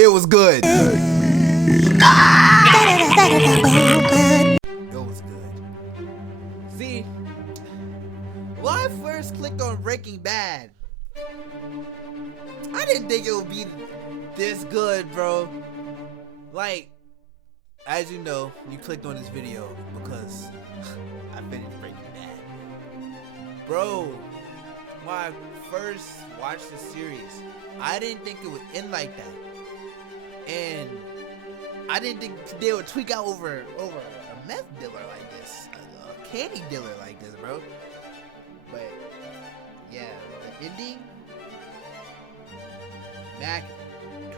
It was good. It was good. See, when I first clicked on Breaking Bad, I didn't think it would be this good, bro. Like, as you know, you clicked on this video because I finished Breaking Bad. Bro, when I first watched the series, I didn't think it would end like that. And I didn't think they would tweak out over a meth dealer like this, a candy dealer like this, bro. But yeah, the ending, back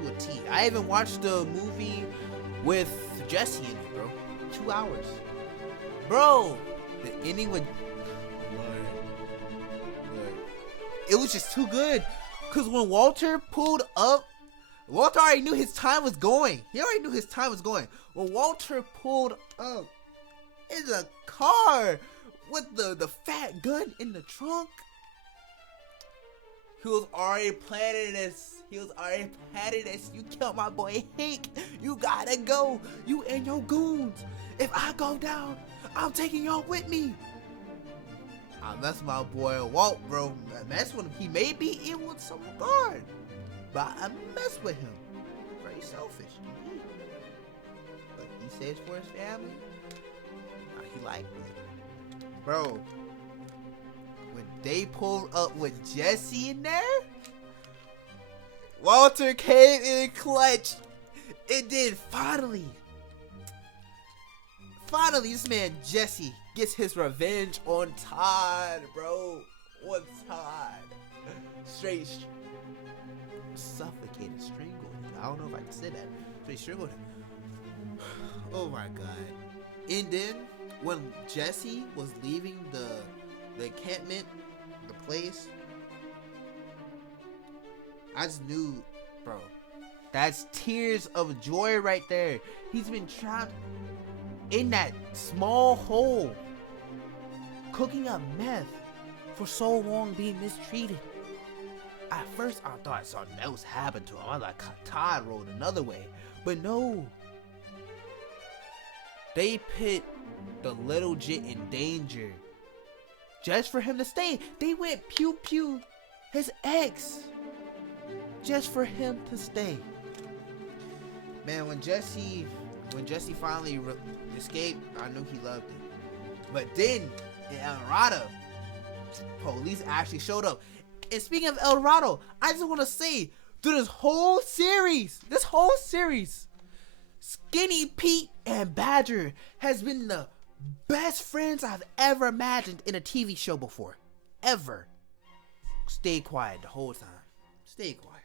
to a T. I even watched the movie with Jesse in it, bro. 2 hours, bro. The ending was, it was just too good. Cause when Walter pulled up, Walter already knew his time was going. He already knew his time was going. When Walter pulled up in the car with the fat gun in the trunk, he was already planning this. You killed my boy Hank. You gotta go. You and your goons. If I go down, I'm taking y'all with me. I mess my boy Walt, bro. I mess with him. He may be in with some guard, but I mess with him. Very selfish. But he says for his family. He liked it. Bro, when they pulled up with Jesse in there, Walter came in clutch. It did finally. Finally, this man Jesse gets his revenge on Todd, bro. On Todd. Straight suffocated, strangled him. I don't know if I can say that. Straight strangled him. Oh my god. And then when Jesse was leaving the encampment, the place, I just knew, bro. That's tears of joy right there. He's been trapped in that small hole, cooking up meth for so long, being mistreated. At first, I thought something else happened to him. I like Todd rolled another way, but no. They put the little Jit in danger just for him to stay. They went pew pew his ex just for him to stay. Man, when Jesse finally escaped, I knew he loved it. But then in El Dorado, police actually showed up. And speaking of El Dorado, I just want to say, through this whole series, Skinny Pete and Badger has been the best friends I've ever imagined in a TV show before. Ever. Stay quiet the whole time. Stay quiet.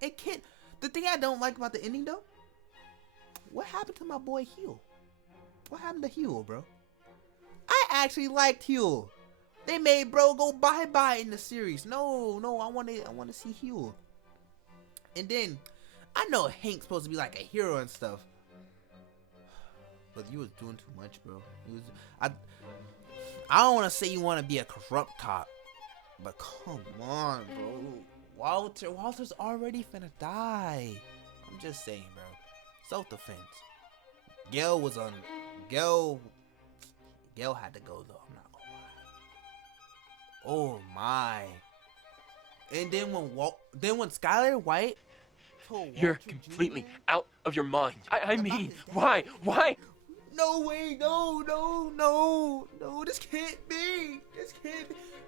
And kid, the thing I don't like about the ending though, what happened to my boy Huel? What happened to Huel, bro? I actually liked Huel. They made bro go bye-bye in the series. No, I want to see Huel. And then, I know Hank's supposed to be like a hero and stuff, but you was doing too much, bro. I don't want to say you want to be a corrupt cop, but come on, bro. Walter's already finna die. I'm just saying, bro. Self-defense. Gail had to go though. I'm not gonna lie. Oh my. And then when Skyler White told You're Walter completely Jr. out of your mind. I mean, why? No way, no, this can't be.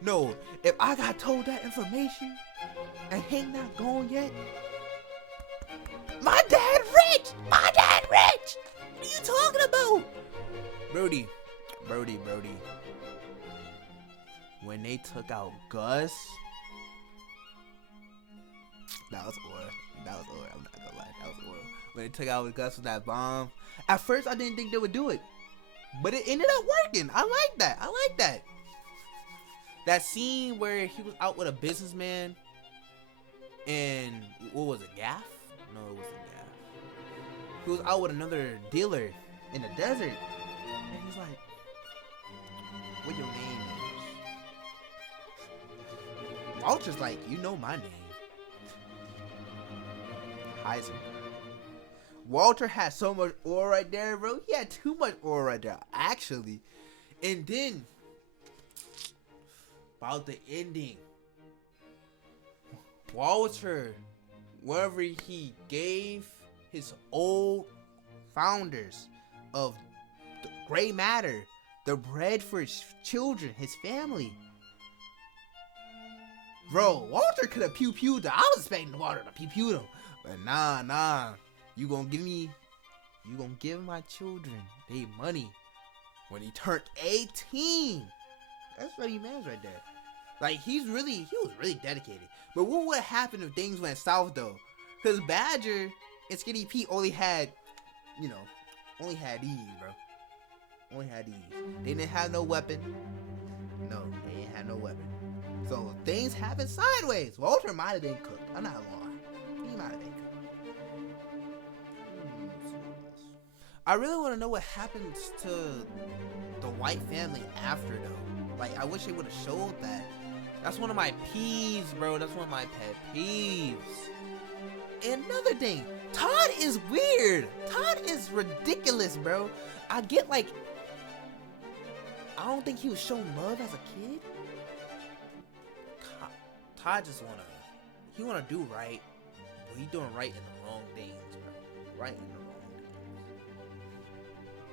No, if I got told that information and Hank not gone yet, my dad rich. What are you talking about? Brody. When they took out Gus, that was oil. I'm not gonna lie, that was oil. When they took out Gus with that bomb, at first I didn't think they would do it, but it ended up working. I like that. That scene where he was out with a businessman and what was it, Gaff? No, it wasn't Gaff. He was out with another dealer in the desert, and he's like, "What your name is?" Walter's like, "You know my name." Heisenberg. Walter had so much aura right there, bro. He had too much aura right there, actually. And then, about the ending, Walter, wherever he gave his old founders of the gray matter, the bread for his children, his family. Bro, Walter could have pew-pewed them. I was expecting Walter to pew-pew them. But nah. You gonna give my children their money when he turned 18. That's what he means right there. Like, he was really dedicated. But what would happen if things went south though? Because Badger and Skinny Pete only had these, bro. Only had these. They didn't have no weapon. No, they didn't have no weapon. So things happened sideways. Walter might have been cooked. I'm not gonna lie. He might have been cooked. I really want to know what happens to the White family after though. Like, I wish they would have showed that. That's one of my peeves, bro. That's one of my pet peeves. And another thing, Todd is weird. Todd is ridiculous, bro. I get, like, I don't think he was showing love as a kid. Todd just wanna do right, but he doing right in the wrong things, bro. Right in the wrong things.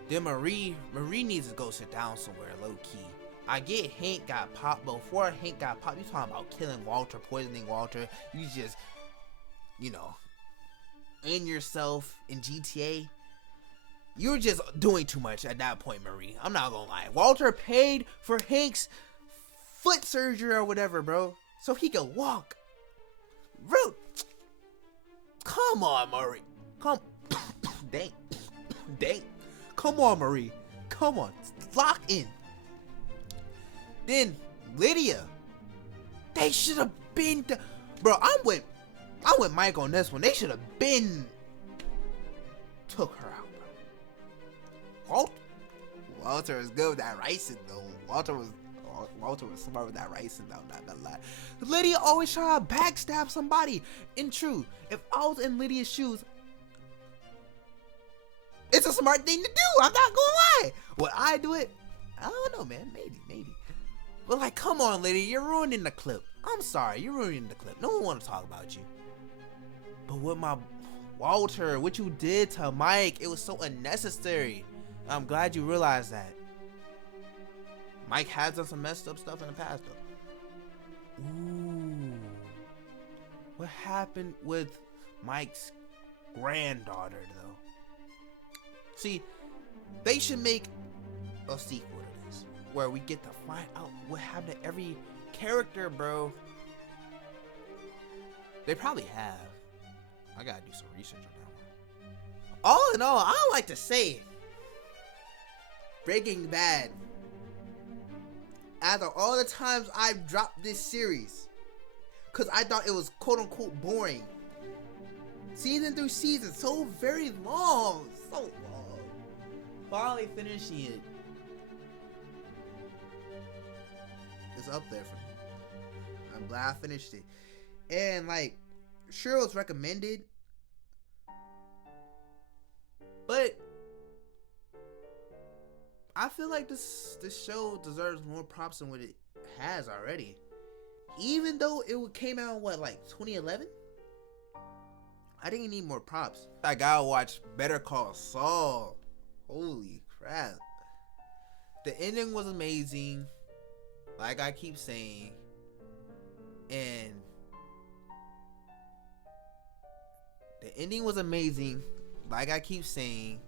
Then Marie needs to go sit down somewhere, low key. I get Hank got popped, but before Hank got popped, you talking about killing Walter, poisoning Walter. You just, in yourself in GTA. You're just doing too much at that point, Marie. I'm not gonna lie. Walter paid for Hank's foot surgery or whatever, bro, so he could walk. Bro, come on, Marie. Dang. Come on, Marie. Come on. Lock in. Then Lydia. They should have been. Bro, I'm with Mike on this one. They should have been took her out, bro. Walter was good with that racing though. Walter was smart with that racing though. Not gonna lie. Lydia always try to backstab somebody. And true, if I was in Lydia's shoes, it's a smart thing to do. I'm not gonna lie. Would I do it? I don't know, man. Maybe. But like, come on, Lydia, you're ruining the clip. I'm sorry, you're ruining the clip. No one want to talk about you. But with my Walter, what you did to Mike, it was so unnecessary. I'm glad you realized that. Mike has done some messed up stuff in the past, though. Ooh. What happened with Mike's granddaughter, though? See, they should make a sequel to this, where we get to find out what happened to every character, bro. They probably have. I gotta do some research on that one. All in all, I like to say Breaking Bad, after all the times I've dropped this series, because I thought it was quote unquote boring, season through season, so very long, finally finishing it, it's up there for me. I'm glad I finished it. And like, sure, it was recommended, but I feel like this show deserves more props than what it has already. Even though it came out in like 2011, I didn't need more props. I gotta watch Better Call Saul. Holy crap. The ending was amazing, like I keep saying. And the ending was amazing, like I keep saying.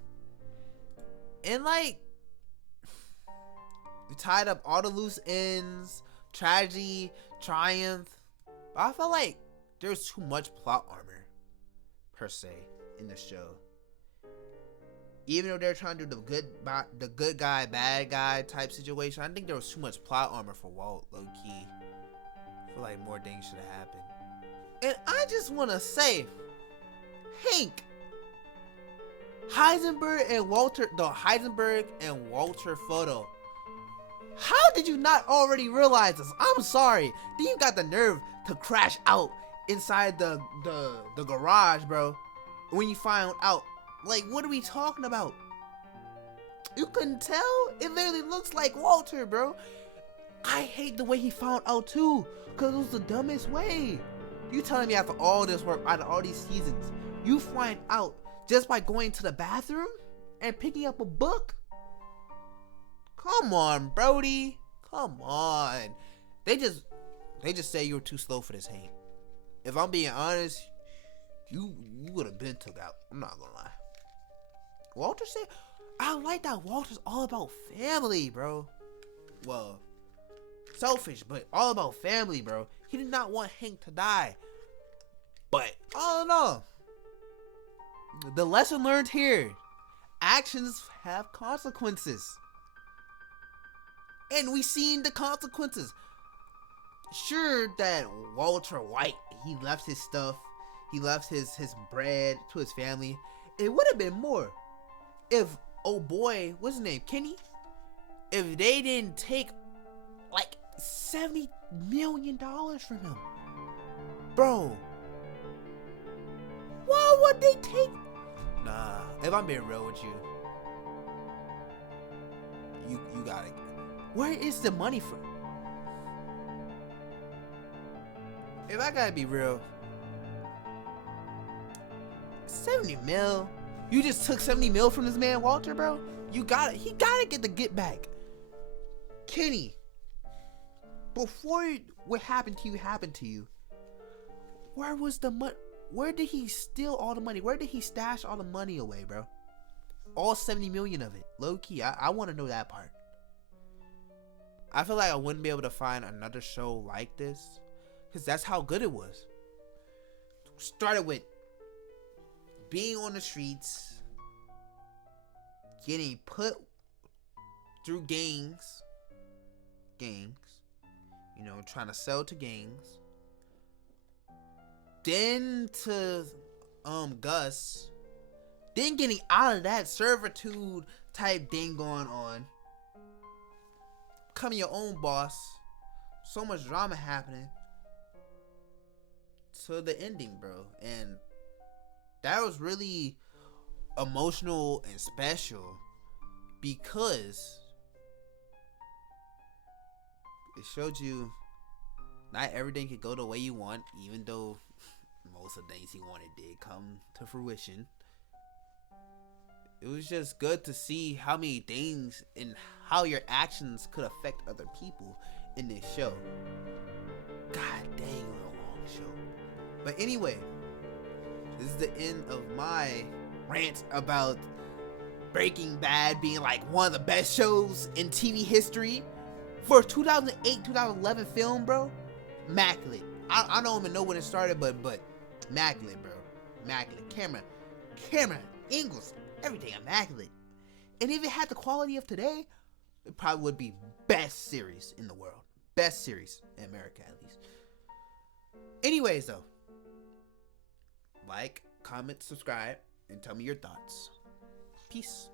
And like, we tied up all the loose ends, tragedy, triumph. But I felt like there was too much plot armor, per se, in the show. Even though they're trying to do the good guy, bad guy type situation, I think there was too much plot armor for Walt, low key. I feel like more things should have happened. And I just want to say, Hank, Heisenberg and Walter, the Heisenberg and Walter photo. How did you not already realize this? I'm sorry. Then you got the nerve to crash out inside the garage, bro. when you find out, like, what are we talking about? You couldn't tell? It literally looks like Walter, bro. I hate the way he found out too, because it was the dumbest way. You telling me after all this work, out of all these seasons, you find out just by going to the bathroom and picking up a book? Come on, Brody. Come on. They just say you were too slow for this, Hank. If I'm being honest, you would have been took out. I'm not gonna lie. Walter said, I like that Walter's all about family, bro. Well, selfish, but all about family, bro. He did not want Hank to die. But, I don't know. The lesson learned here. Actions have consequences. And we seen the consequences. Sure that Walter White, he left his stuff. He left his bread to his family. It would have been more if, oh boy, what's his name, Kenny? If they didn't take like $70 million from him. Bro. Why would they take? Nah, if I'm being real with you, you got it. Where is the money from? If I gotta be real, 70 mil? You just took 70 mil from this man, Walter, bro? He gotta get the get back. Kenny, before what happened to you, where was the money? Where did he steal all the money? Where did he stash all the money away, bro? All 70 million of it. Low key, I want to know that part. I feel like I wouldn't be able to find another show like this, because that's how good it was. Started with being on the streets, getting put through gangs, you know, trying to sell to gangs, then to Gus, then getting out of that servitude type thing going on, becoming your own boss, so much drama happening, to the ending, bro. And that was really emotional and special, because it showed you not everything could go the way you want, even though most of the things he wanted did come to fruition. It was just good to see how many things and how your actions could affect other people in this show. God dang, what a long show. But anyway, this is the end of my rant about Breaking Bad being like one of the best shows in TV history. For a 2008, 2011 film, bro, immaculate. I don't even know when it started, but immaculate, bro. Immaculate. Camera, angles, everything immaculate. And if it had the quality of today, it probably would be best series in the world. Best series in America, at least. Anyways, though, like, comment, subscribe, and tell me your thoughts. Peace.